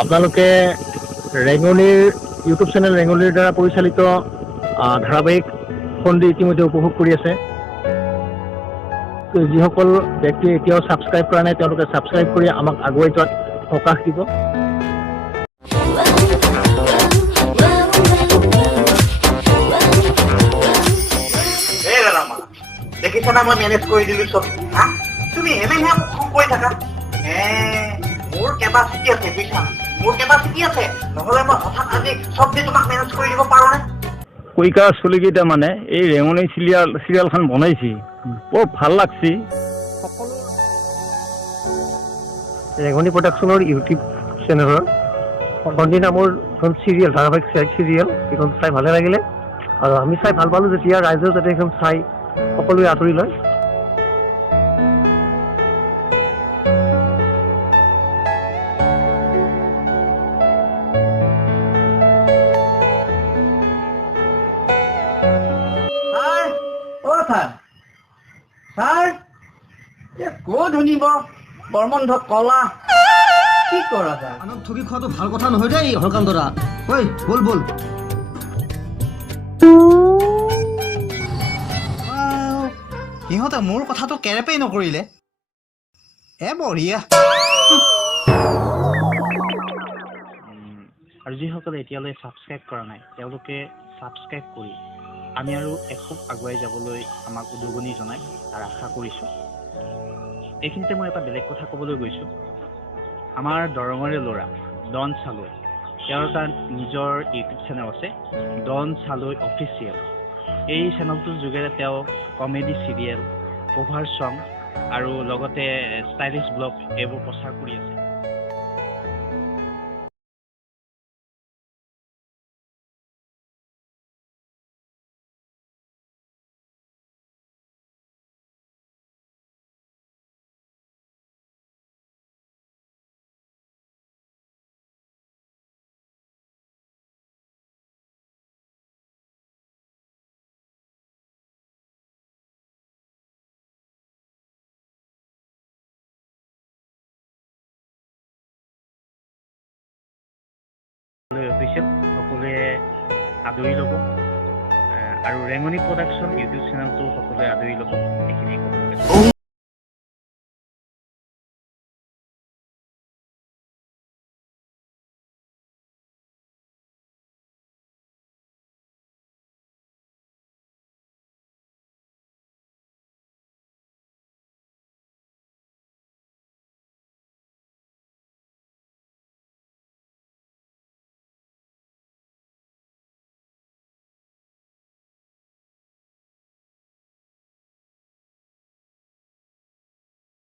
আপোনালোকে ৰেঙনিৰ YouTube channel ৰেঙনিৰ দ্বাৰা পৰিচালিত ধাৰাবাহিক ফন্দি ইতিমধ্যে উপভোগ কৰি আছে। যিসকল ব্যক্তিয়ে এতিয়াও ছাবস্ক্ৰাইব কৰা নাই তেওঁলোকে ছাবস্ক্ৰাইব কৰি আমাক আগুৱাই যোৱাত সকাহ দিব। দেখিছা না মই মেনেজ কৰি দিলো চব। তুমি এনেহে মোক খং কৰি থাকা। মোৰ কেপাচিটি আছে বুজিছা, মোৰ কেপাচিটি আছে, নহ'লে মই হঠাৎ আজি চব দি তোমাক মেনেজ কৰি দিব পাৰো নে? কুইকা চলিকেইটা মানে এই ৰেঙনি চিৰিয়েলখন বনাইছি, বৰ ভাল লাগছি। ৰেঙনি প্ৰডাকশ্যনৰ ইউটিউব চেনেলৰ বন্দী নামৰ এখন চিৰিয়েল ধাৰাবাহিক চিৰিয়েল সেইখন চাই ভালে লাগিলে আৰু আমি চাই ভাল পালোঁ যেতিয়া ৰাইজেও যাতে এইখন চাই সকলোৱে আঁতৰি লয়। ক'ত শুনিব বৰ্মন্ধ কলা কি কৰা যায়? আনক ঠগি খোৱাটো ভাল কথা নহয় দেই হৰকান্তৰা। ঐ বল বল। সিহঁতে মোৰ কথাটো কেৰেপেই নকৰিলে। বঢ়িয়া। আৰু যিসকলে এতিয়ালৈ ছাবস্ক্ৰাইব কৰা নাই তেওঁলোকে ছাবস্ক্ৰাইব কৰি আমি আৰু এখোপ আগুৱাই যাবলৈ আমাক উদগনি জনাই আৰু আশা কৰিছোঁ। এইখিনিতে মই এটা বেলেগ কথা ক'বলৈ গৈছোঁ। আমাৰ দৰঙৰে ল'ৰা ডন চালৈ, তেওঁৰ এটা নিজৰ ইউটিউব চেনেল আছে ডন চালৈ অফিচিয়েল। এই চেনেলটোৰ যোগেৰে তেওঁ কমেডি চিৰিয়েল, কভাৰ ছং আৰু লগতে ষ্টাইলিছ ব্লগ এইবোৰ প্ৰচাৰ কৰি আছে। অফিচিয়েল সকলোৱে আদৰি ল'ব আৰু ৰেঙনি প্ৰডাকশ্যন ইউটিউব চেনেলটো সকলোৱে আদৰি ল'ব। এইখিনি ক'ব।